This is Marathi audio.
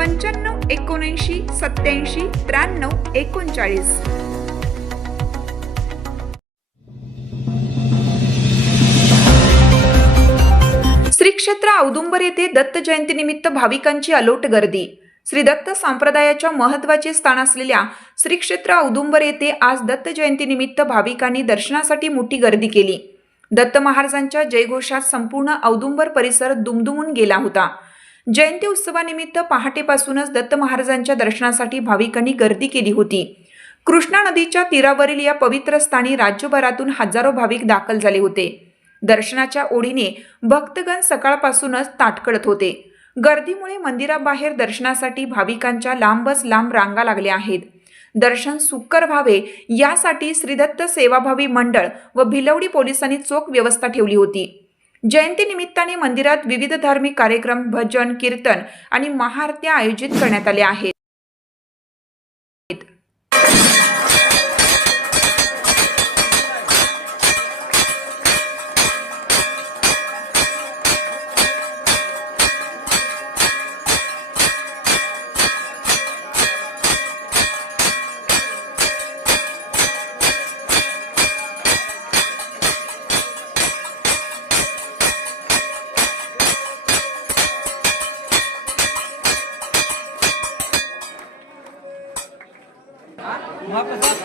पंच्याण्णव एकोणऐंशी सत्याऐंशी त्र्याण्णव एकोणचाळीस. श्री क्षेत्र औदुंबर येथे दत्त जयंतीनिमित्त भाविकांची अलोट गर्दी. श्री दत्त संप्रदायाच्या महत्त्वाचे स्थान असलेल्या श्री क्षेत्र औदुंबर येथे आज दत्त जयंतीनिमित्त भाविकांनी दर्शनासाठी मोठी गर्दी केली. दत्त महाराजांच्या जयघोषात संपूर्ण औदुंबर परिसर दुमदुमून गेला होता. जयंती उत्सवानिमित्त पहाटेपासूनच दत्त महाराजांच्या दर्शनासाठी भाविकांनी गर्दी केली होती. कृष्णा नदीच्या तीरावरील या पवित्र स्थानी राज्यभरातून हजारो भाविक दाखल झाले होते. दर्शनाच्या ओढीने भक्तगण सकाळपासूनच ताटकळत होते. गर्दीमुळे मंदिराबाहेर दर्शनासाठी भाविकांच्या लांबच लांब रांगा लागल्या आहेत. दर्शन सुकर व्हावे यासाठी श्रीदत्त सेवाभावी मंडळ व भिलवडी पोलिसांनी चोख व्यवस्था ठेवली होती. जयंती निमित्ताने मंदिरात विविध धार्मिक कार्यक्रम भजन कीर्तन आणि महाआरत्या आयोजित करण्यात आल्या आहेत. महाप्रसाद